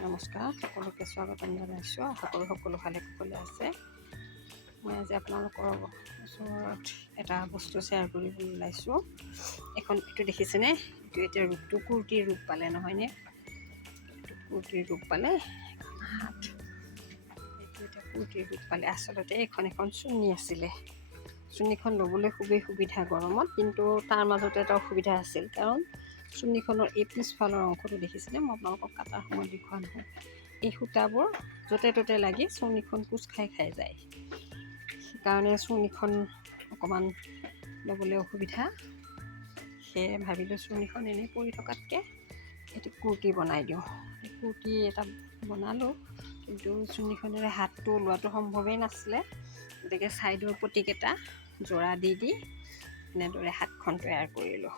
নমস্কাৰ, সকলোকে স্বাগতম জনাইছোঁ। আশা কৰোঁ সকলো ভালে আছে। মই আজি আপোনালোকৰ ওচৰত এটা বস্তু শ্বেয়াৰ কৰিবলৈ ওলাইছোঁ। এইটো দেখিছেনে? এইটো এতিয়া ৰূপটো কুৰ্তিৰ ৰূপ পালে নহয়নে? এইটো কুৰ্তিৰ ৰূপ পালে হাত, এইটো এতিয়া কুৰ্তিৰ ৰূপ পালে। আচলতে এখন চুৰ্ণি আছিলে। চুৰ্ণিখন ল'বলৈ খুবেই সুবিধা গৰমত, কিন্তু তাৰ মাজতে এটা অসুবিধা আছিল। কাৰণ চুৰ্ণিখনৰ এই পিছফালৰ অংশটো দেখিছিলে, মই আপোনালোকক কাটাৰ সময়ত দেখুওৱা নহয়। এই সূতাবোৰ য'তে ত'তে লাগি চুৰ্ণিখন কোচ খাই যায়। সেইকাৰণে চুৰ্ণিখন অকণমান ল'বলৈ অসুবিধা। সেয়ে ভাবিলোঁ চুৰ্ণিখন এনেই পৰি থকাতকৈ এটি কুৰ্তি বনাই দিওঁ। কুৰ্তি এটা বনালোঁ, কিন্তু চুৰ্ণিখনেৰে হাতটো ওলোৱাটো সম্ভৱেই নাছিলে। গতিকে ছাইডৰ পটিকেইটা যোৰা দি এনেদৰে হাতখন তৈয়াৰ কৰিলোঁ।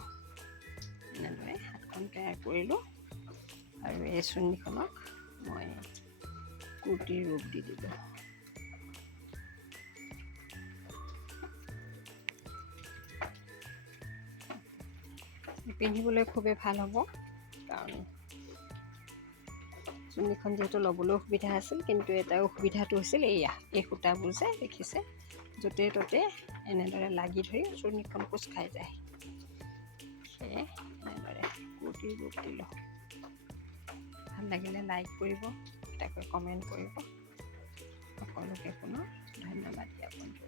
আৰু এই চুৰ্ণিখনক মই কুৰ্তিৰ ৰূপ দি দিলোঁ। পিন্ধিবলৈ খুবেই ভাল হ'ব, কাৰণ চুৰ্ণিখন যিহেতু ল'বলৈ অসুবিধা আছিল, কিন্তু এটা অসুবিধাটো হৈছিল এই সূতাবোৰ যে দেখিছে য'তে ত'তে এনেদৰে লাগি ধৰি চুৰ্ণিখন কোচ খাই যায়। সেয়ে এনেদৰে কুৰ্তিৰ ৰূপ দিলোঁ। ভাল লাগিলে লাইক কৰিব, এটাকৈ কমেণ্ট কৰিব। সকলোকে পুনৰ ধন্যবাদ জ্ঞাপন কৰিছোঁ।